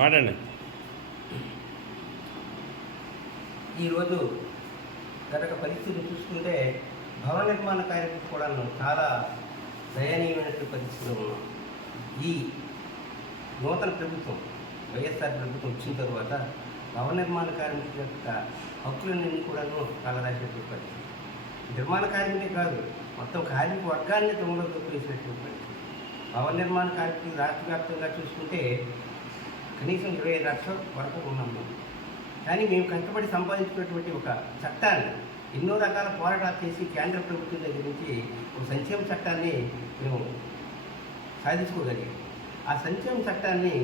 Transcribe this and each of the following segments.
మాట్లాడండి. ఈరోజు గత పరిస్థితులు చూసుకుంటే భవన నిర్మాణ కార్యక్రమం కూడా చాలా దయనీయమైనటువంటి పరిస్థితిలో ఉన్నాం. ఈ నూతన ప్రభుత్వం వైఎస్ఆర్ ప్రభుత్వం వచ్చిన తర్వాత భవన నిర్మాణ కార్మికుల యొక్క హక్కులన్నీ కూడాను కాలరాసినటువంటి పరిస్థితి. నిర్మాణ కార్మికులే కాదు, మొత్తం కార్మిక వర్గాన్ని తొంగలో తొక్కేసినటువంటి పరిస్థితి. భవన నిర్మాణ కార్మికులు రాష్ట్ర వ్యాప్తంగా చూసుకుంటే కనీసం 25 లక్షల వరకు ఉన్నాం. కానీ మేము కష్టపడి సంపాదించినటువంటి ఒక చట్టాన్ని ఎన్నో రకాల పోరాటాలు చేసి కేంద్ర ప్రభుత్వం దగ్గర నుంచి ఒక సంక్షేమ చట్టాన్ని మేము సాధించుకోగలిగాం. ఆ సంక్షేమ చట్టాన్ని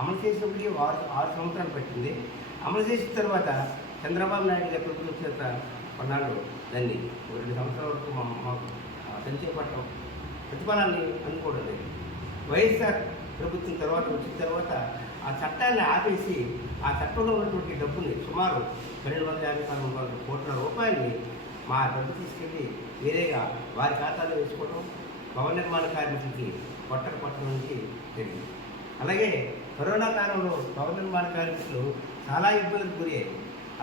అమలు చేసినప్పటికీ 6 సంవత్సరాలు పట్టింది. అమలు చేసిన తర్వాత చంద్రబాబు నాయుడు గారి ప్రభుత్వం చేత కొన్నాళ్ళు దాన్ని 2 సంవత్సరాల వరకు మాకు సంక్షేమ పట్టడం ప్రతిఫలాన్ని అందుకోవడం లేదు. వైఎస్ఆర్ ప్రభుత్వం తర్వాత వచ్చిన తర్వాత ఆ చట్టాన్ని ఆపేసి ఆ చట్టంలో ఉన్నటువంటి డబ్బుని సుమారు 1250 కోట్ల రూపాయలని మా డబ్బు తీసుకెళ్ళి వేరేగా వారి ఖాతాలో వేసుకోవడం భవన నిర్మాణ కార్మికులకి పట్టడం నుంచి జరిగింది. అలాగే కరోనా కాలంలో భవన నిర్మాణ కార్మికులు చాలా ఇబ్బందులకు గురయ్యారు.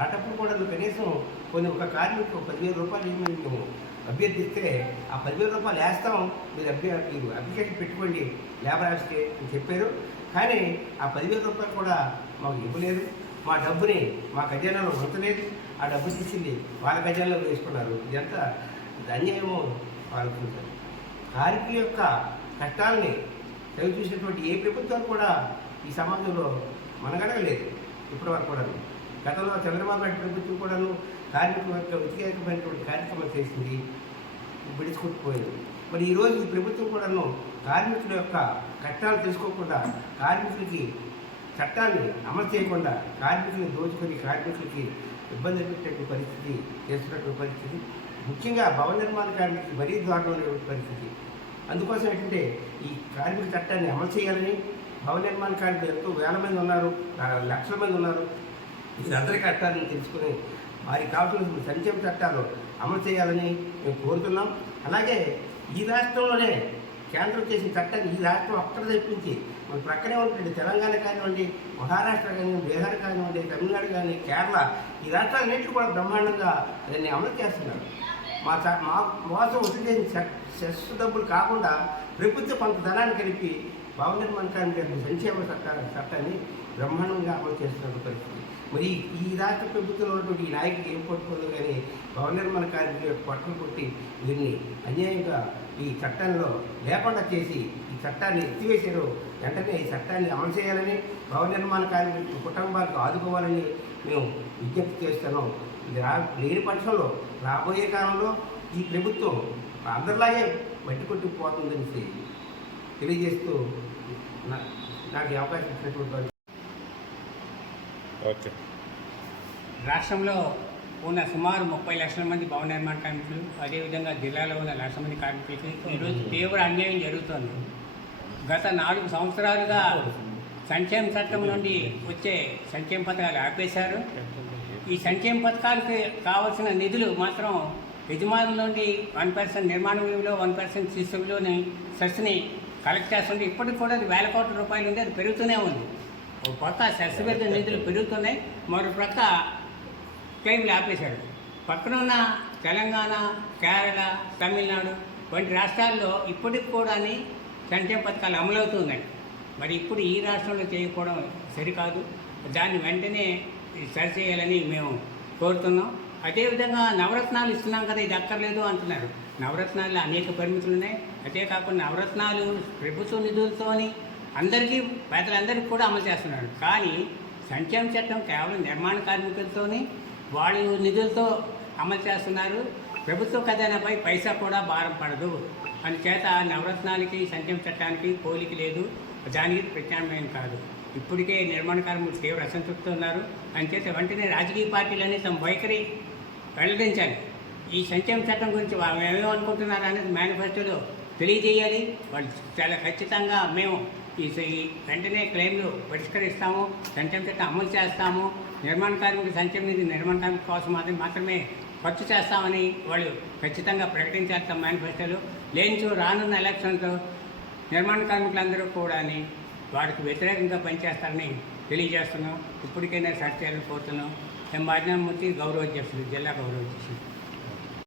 అటప్పుడు కూడా కనీసం కొన్ని ఒక కార్మికు 10,000 రూపాయలు ఇవ్వమని మేము అభ్యర్థిస్తే ఆ 10,000 రూపాయలు వేస్తాం, మీరు అప్లికేషన్ పెట్టుకోండి లేబర్ ఆఫీస్కి అని చెప్పారు. కానీ ఆ 10,000 రూపాయలు కూడా మాకు ఇవ్వలేదు. మా డబ్బుని మా ఖజానాలో ఉంచలేదు. ఆ డబ్బు తీసుకెళ్ళి వాళ్ళ ఖజానాలో వేసుకున్నారు. ఇదంతా అన్యాయమో ఆలోచించారు. కార్మికుల యొక్క కష్టాలని చవి చూసినటువంటి ఏ ప్రభుత్వం కూడా ఈ సమాజంలో మనగడగలేదు ఇప్పటి వరకు కూడా. గతంలో చంద్రబాబు నాయుడు ప్రభుత్వం కూడాను కార్మికుల యొక్క వ్యతిరేకమైనటువంటి కార్యక్రమం చేసింది, విడుచుకుంటుపోయింది. మరి ఈరోజు ఈ ప్రభుత్వం కూడాను కార్మికుల యొక్క కష్టాలు తెలుసుకోకుండా, కార్మికులకి చట్టాన్ని అమలు చేయకుండా కార్మికులను దోచుకొని కార్మికులకి ఇబ్బంది పెట్టేటువంటి పరిస్థితి చేస్తున్నటువంటి పరిస్థితి, ముఖ్యంగా భవన నిర్మాణ కార్మికులకి మరీ దారుణమైనటువంటి పరిస్థితి. అందుకోసం ఏంటంటే ఈ కార్మిక చట్టాన్ని అమలు చేయాలని భవన నిర్మాణ కార్మికులు ఎంతో వేల మంది ఉన్నారు, లక్షల మంది ఉన్నారు. వీరందరి కష్టాలను తెలుసుకుని వారికి కావాల్సిన సంక్షేమ చట్టాలు అమలు చేయాలని మేము కోరుతున్నాం. అలాగే ఈ రాష్ట్రంలోనే కేంద్రం చేసిన చట్టాన్ని ఈ రాష్ట్రం ఒక్కటి తెప్పించి మన ప్రక్కనే ఉంటుంది తెలంగాణ కానివ్వండి, మహారాష్ట్ర కానివ్వండి, బీహార్ కానివ్వండి, తమిళనాడు కానీ, కేరళ, ఈ రాష్ట్రాలన్నింటినీ కూడా బ్రహ్మాండంగా దాన్ని అమలు చేస్తున్నారు. మా మోసం వసూలు చేసిన సెస్ డబ్బులు కాకుండా ప్రభుత్వ కొంత ధనాన్ని కలిపి భవన నిర్మాణ కార్మికుల సంక్షేమ చట్టాన్ని బ్రహ్మాండంగా అమలు చేస్తున్న పరిస్థితి. మరి ఈ రాష్ట్ర ప్రభుత్వంలో ఉన్నటువంటి ఈ నాయకులు ఏం పట్టుకోలేదు కానీ భవన నిర్మాణ కార్మికుల యొక్క పట్టులు కొట్టి వీరిని అన్యాయంగా ఈ చట్టంలో లేకుండా చేసి ఈ చట్టాన్ని ఎత్తివేసారు. వెంటనే ఈ చట్టాన్ని అమలు చేయాలని, భవన నిర్మాణ కార్మికుల కుటుంబాలకు ఆదుకోవాలని మేము విజ్ఞప్తి చేస్తున్నాం. ఇది లేని పక్షంలో రాబోయే కాలంలో ఈ ప్రభుత్వం అందరిలాగే మట్టి కొట్టుకుపోతుందని తెలియజేస్తూ నాకు అవకాశం ఇచ్చినటువంటి ఓకే. రాష్ట్రంలో ఉన్న సుమారు 30 లక్షల మంది భవన నిర్మాణ కార్మికులు, అదేవిధంగా జిల్లాలో ఉన్న 1 లక్షల మంది కార్మికులకి ఈరోజు తీవ్ర అన్యాయం జరుగుతోంది. గత 4 సంవత్సరాలుగా సంక్షేమ చట్టం నుండి వచ్చే సంక్షేమ పథకాలు ఆపేశారు. ఈ సంక్షేమ పథకాలకు కావాల్సిన నిధులు మాత్రం యజమానుల నుండి 1% నిర్మాణ విలువలో 1% శిశువులోని సెస్ని కలెక్ట్ చేస్తుంటే ఇప్పటికి కూడా అది వేల కోట్ల రూపాయలు ఉంది, అది పెరుగుతూనే ఉంది. ఒక పక్క సెస్ మీద నిధులు పెరుగుతున్నాయి, మరో ప్రక్క క్లెయిమ్లు ఆపేశాడు. పక్కన ఉన్న తెలంగాణ, కేరళ, తమిళనాడు వంటి రాష్ట్రాల్లో ఇప్పటికి కూడా సంక్షేమ పథకాలు అమలవుతున్నాయి. మరి ఇప్పుడు ఈ రాష్ట్రంలో చేయకపోవడం సరికాదు. దాన్ని వెంటనే సరి చేయాలని మేము కోరుతున్నాం. అదేవిధంగా నవరత్నాలు ఇస్తున్నాం కదా, ఇది అక్కర్లేదు అంటున్నారు. నవరత్నాల్లో అనేక పరిమితులు ఉన్నాయి. అదే కాకుండా నవరత్నాలు ప్రభుత్వ నిధులతోని అందరికీ, పేదలందరికీ కూడా అమలు చేస్తున్నారు. కానీ సంక్షేమ చట్టం కేవలం నిర్మాణ కార్మికులతోని వాళ్ళు నిధులతో అమలు చేస్తున్నారు. ప్రభుత్వ ఖజానాపై పైసా కూడా భారం పడదు. అందుచేత నవరత్నాలకి సంక్షేమ చట్టానికి పోలిక లేదు, దానికి ప్రత్యామ్నాయం కాదు. ఇప్పటికే నిర్మాణ కార్మికులు తీవ్ర అసంతృప్తి ఉన్నారు. అందుచేత వెంటనే రాజకీయ పార్టీలన్నీ తమ వైఖరి వెల్లడించాలి. ఈ సంక్షేమ చట్టం గురించి వాళ్ళు ఏమేమనుకుంటున్నారు అనేది మేనిఫెస్టోలో తెలియజేయాలి. వాళ్ళు చాలా ఖచ్చితంగా మేము ఈ వెంటనే క్లెయిమ్లు పరిష్కరిస్తాము, సంక్షేమ చట్టం అమలు చేస్తాము, నిర్మాణ కార్మికుల సంక్షేమ నిధి నిర్మాణ కార్మికుల కోసం మాత్రమే ఖర్చు చేస్తామని వాళ్ళు ఖచ్చితంగా ప్రకటించారు తమ మేనిఫెస్టోలో. లేనిచో రానున్న ఎలక్షన్తో నిర్మాణ కార్మికులందరూ కూడా వాటికి వ్యతిరేకంగా పనిచేస్తారని తెలియజేస్తున్నాం. ఇప్పటికైనా సత్యాలను కోరుతున్నాం. మేము మారినామూర్తి గౌరవ అధ్యక్షులు, జిల్లా గౌరవ అధ్యక్షులు.